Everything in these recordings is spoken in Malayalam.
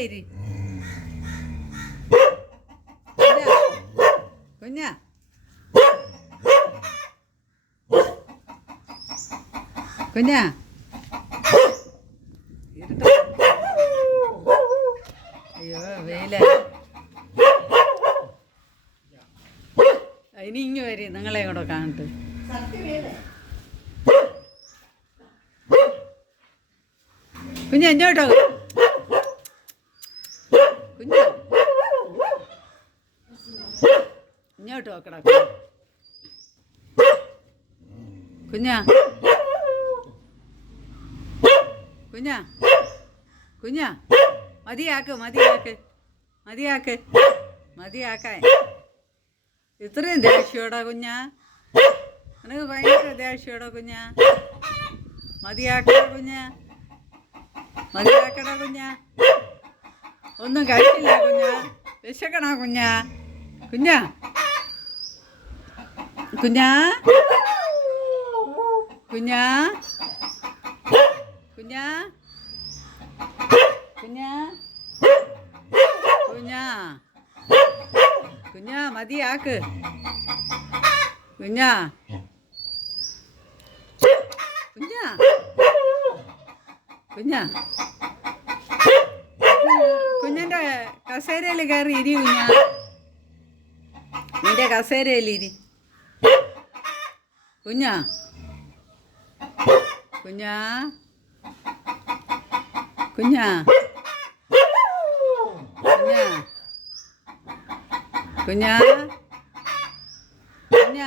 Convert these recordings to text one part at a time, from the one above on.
മിണ്ടായിരി കുഞ്ഞ. കുഞ്ഞ. അയ്യോ വെയില. ഇനി ഇങ്ങ് വരി നിങ്ങളെ കൂടെ കാണട്ടെ. കുഞ്ഞ എഞ്ചോട്ടോ കുഞ്ഞ. ഇങ്ങോട്ട് നോക്കടാ. കുഞ്ഞാ. കുഞ്ഞാ. കുഞ്ഞാ. മതിയാക്ക് മതിയാക്ക്. മതിയാക്ക്. മതിയാക്കാൻ ഇത്രയും ദേഷ്യോടാ കുഞ്ഞാ. നിനക്ക് ഭയങ്കര ദേഷ്യോടാ കുഞ്ഞാ. മതിയാക്കടാ കുഞ്ഞാ. മതിയാക്കടാ കുഞ്ഞ. ഒന്നും കഴിച്ചില്ല കുഞ്ഞ. വിശക്കണോ കുഞ്ഞ? കുഞ്ഞ. കുഞ്ഞ. കുഞ്ഞ. കുഞ്ഞ. കുഞ്ഞ. കുഞ്ഞ. കുഞ്ഞ മതിയാക്ക് കുഞ്ഞ. കുഞ്ഞ. കുഞ്ഞ കുഞ്ഞന്റെ കസേരയിൽ കയറി ഇരി കുഞ്ഞ. നിന്റെ കസേരയിൽ ഇരി. കുഞ്ഞ. കുഞ്ഞ. കുഞ്ഞ. കുഞ്ഞ. കുഞ്ഞ. കുഞ്ഞ.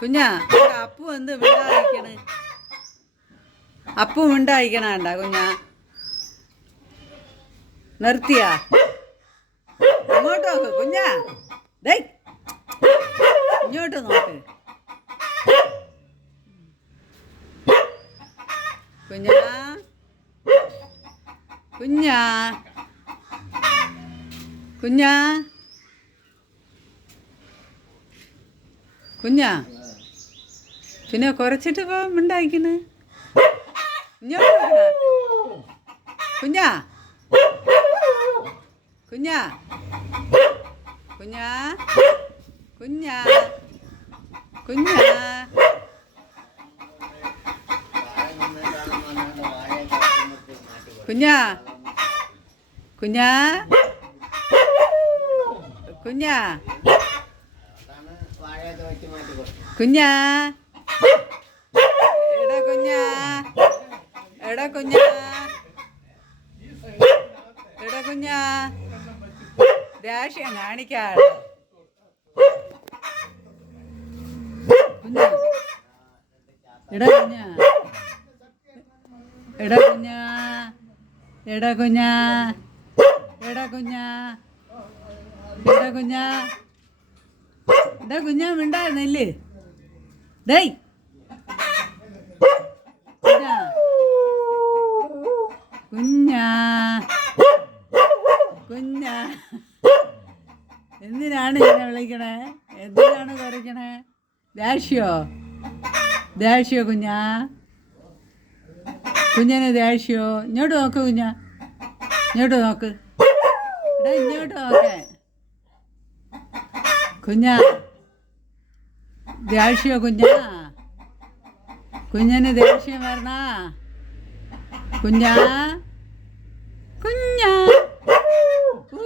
കുഞ്ഞ അപ്പു എന്ത് മിണ്ടായിക്കണ് അപ്പു മിണ്ടായിക്കണണ്ട കുഞ്ഞ. നിർത്തിയാ? അങ്ങോട്ട് നോക്ക് കുഞ്ഞാ. ദൈ. ഇങ്ങോട്ട് നോക്ക്. കുഞ്ഞാ. കുഞ്ഞാ. കുഞ്ഞാ. കുഞ്ഞാ. പിന്നെ കുറച്ചിട്ട് ഇപ്പൊ ഉണ്ടായിക്കുന്നു ഇങ്ങോട്ട് നോക്കണ കുഞ്ഞ കുഞ്ഞ കുഞ്ഞ കുഞ്ഞ കുഞ്ഞ കുഞ്ഞ കുഞ്ഞ കുഞ്ഞ കുഞ്ഞ എടാ കുഞ്ഞ എടാ കുഞ്ഞ എടാ കുഞ്ഞ കാണിക്കാട് കുഞ്ഞ. എടാ കുഞ്ഞ. എടാ കുഞ്ഞ. എടാ കുഞ്ഞാ. എടാ കുഞ്ഞാ. എടാ കുഞ്ഞാ. എടാ കുഞ്ഞാ മിണ്ടായിരുന്നില്ലേ? ഡേയ്. കുഞ്ഞ. കുഞ്ഞ. എന്തിനാണ് എന്നെ വിളിക്കണേ? എന്തിനാണ് കുറയ്ക്കണേ ദേഷ്യോ? ദേഷ്യോ കുഞ്ഞാ? കുഞ്ഞിന് ദേഷ്യോ? ഇങ്ങോട്ട് നോക്ക് കുഞ്ഞാ. ഇങ്ങോട്ട് നോക്ക്. എടാ ഇങ്ങോട്ട് നോക്കേ. കുഞ്ഞാ. ദേഷ്യോ കുഞ്ഞാ. കുഞ്ഞിന് ദേഷ്യം വരണ. കുഞ്ഞാ. കുഞ്ഞ ഊ.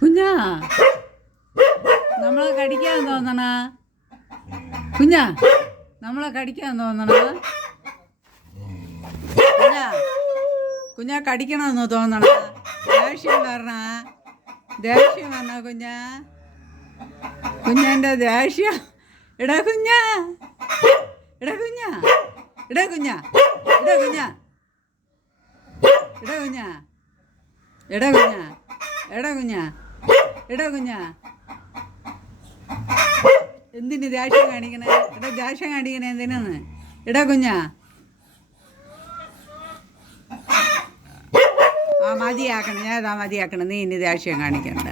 കുഞ്ഞ നമ്മളെ കടിക്കാൻ തോന്നണ? കുഞ്ഞ നമ്മളെ കടിക്കാൻ തോന്നണ? കുഞ്ഞാ കുഞ്ഞാ കടിക്കണമെന്ന് തോന്നണ? ദേഷ്യം വരണ? ദേഷ്യം വരണ കുഞ്ഞാ? കുഞ്ഞാന്റെ ദേഷ്യം. എടാ കുഞ്ഞാ എടാ കുഞ്ഞാ എടാ കുഞ്ഞാ എടാ കുഞ്ഞാ എടാ കുഞ്ഞാ എടാ കുഞ്ഞാ എടാ കുഞ്ഞാ. എടാ കുഞ്ഞാ. എന്തിന് ദേഷ്യം കാണിക്കണേ? എടാ ദേഷ്യം കാണിക്കണേ എന്തിനാന്ന്? എടാ കുഞ്ഞാ. ആ മതിയാക്കണം. ഞാൻ മതിയാക്കണം. നീ ഇനി ദേഷ്യം കാണിക്കണ്ട.